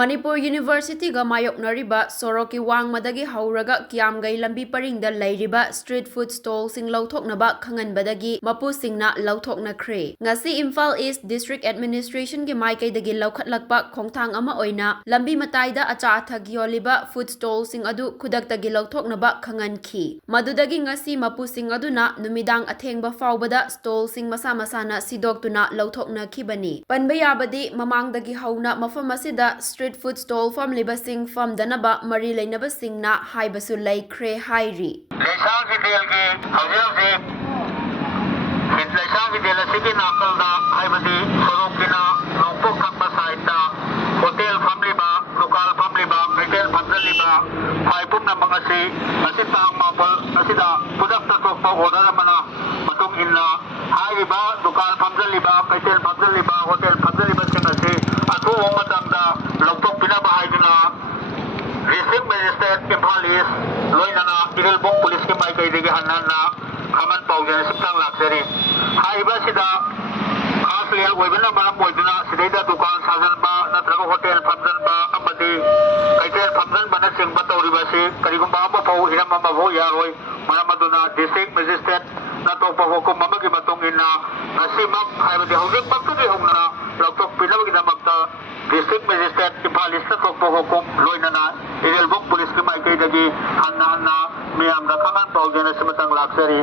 Manipur University ga mayoknariba Soroki wangmadagi hauraga Kiyamgei Lambi Paringda Leiriba street food stall sing Louthoknaba khanganbadagi mapusingna Louthoknakhre. Ngasi Imphal East District Administration gi maikaidagi laukhatlakpa khongthang ama oina lambi mataida acha athagi yoliba food stall sing adu khudaktagi Louthoknaba khanganki. Madudagi ngasi mapusing aduna numidang athengba faubada stall sing masa masana sidoktuna Louthoknakhibani. Panba yabadi mamangdagi hauna mafam asida street food stall farm libasing farm danaba mari lainabasing na haibasu Leiriba hairi. Leisang Fidel ke hausi Leisang Fidel asigi nakalda haibadi sorokina nongpok kakba saita hotel family ba lokal family ba retail family ba haipum na mga si asipang mapal asida pudak tatok pa order mana matung inna haiba lokal family ba retail family ba hotel family ba sinasi atu matanda Louthok pinabahay na District Magistrate Imphal East Loinana Ilbong Police ke mai kaidigahanan na kaman paujan siptang laksari haiba sida asliya webina malam moiduna sidida dukan sajan ba natrago hotel famdan ba amadi hotel famdan bana sing batawri basi karigum ba pa pau hinam ma bo yaroi malamaduna District Magistrate na to pa hukum mamagi matungin na nasimak haiba di hawdik pagtubi hongna Louthok pinabagi na magta District Magistrate Imphal East na to pa hukum loinana Ilbong Police ke mai kaidagi hanna miyam da kaman paujan simatang laksari